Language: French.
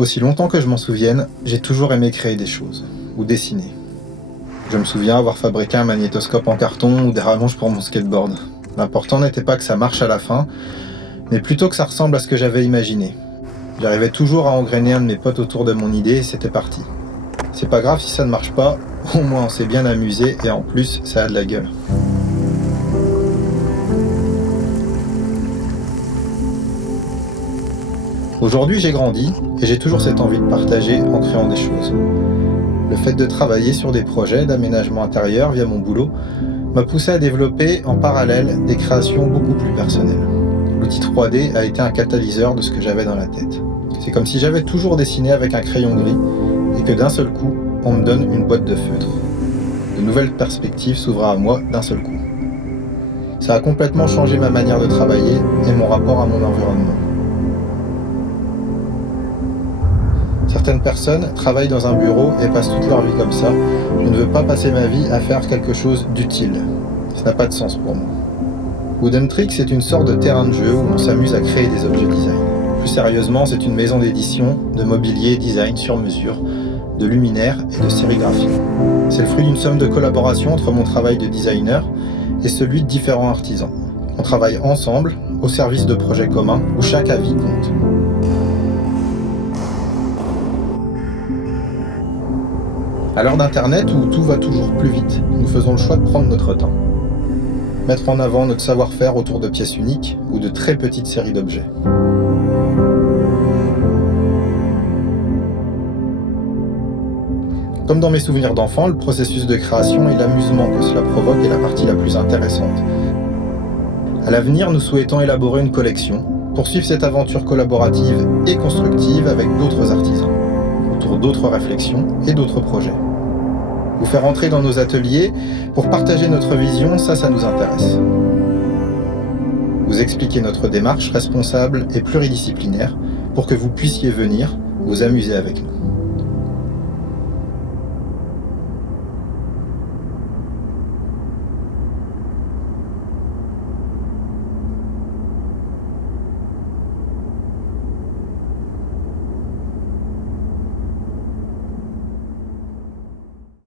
Aussi longtemps que je m'en souvienne, j'ai toujours aimé créer des choses, ou dessiner. Je me souviens avoir fabriqué un magnétoscope en carton ou des rallonges pour mon skateboard. L'important n'était pas que ça marche à la fin, mais plutôt que ça ressemble à ce que j'avais imaginé. J'arrivais toujours à engrainer un de mes potes autour de mon idée et c'était parti. C'est pas grave si ça ne marche pas, au moins on s'est bien amusé et en plus ça a de la gueule. Aujourd'hui j'ai grandi et j'ai toujours cette envie de partager en créant des choses. Le fait de travailler sur des projets d'aménagement intérieur via mon boulot m'a poussé à développer en parallèle des créations beaucoup plus personnelles. L'outil 3D a été un catalyseur de ce que j'avais dans la tête. C'est comme si j'avais toujours dessiné avec un crayon gris et que d'un seul coup, on me donne une boîte de feutre. De nouvelles perspectives s'ouvrent à moi d'un seul coup. Ça a complètement changé ma manière de travailler et mon rapport à mon environnement. Certaines personnes travaillent dans un bureau et passent toute leur vie comme ça. Je ne veux pas passer ma vie à faire quelque chose d'utile. Ça n'a pas de sens pour moi. Wooden Tricks est une sorte de terrain de jeu où on s'amuse à créer des objets design. Plus sérieusement, c'est une maison d'édition, de mobilier design sur mesure, de luminaires et de sérigraphie. C'est le fruit d'une somme de collaboration entre mon travail de designer et celui de différents artisans. On travaille ensemble, au service de projets communs, où chaque avis compte. À l'heure d'Internet, où tout va toujours plus vite, nous faisons le choix de prendre notre temps. Mettre en avant notre savoir-faire autour de pièces uniques ou de très petites séries d'objets. Comme dans mes souvenirs d'enfant, le processus de création et l'amusement que cela provoque est la partie la plus intéressante. À l'avenir, nous souhaitons élaborer une collection, poursuivre cette aventure collaborative et constructive avec d'autres artisans, autour d'autres réflexions et d'autres projets. Vous faire entrer dans nos ateliers pour partager notre vision, ça nous intéresse. Vous expliquer notre démarche responsable et pluridisciplinaire pour que vous puissiez venir vous amuser avec nous.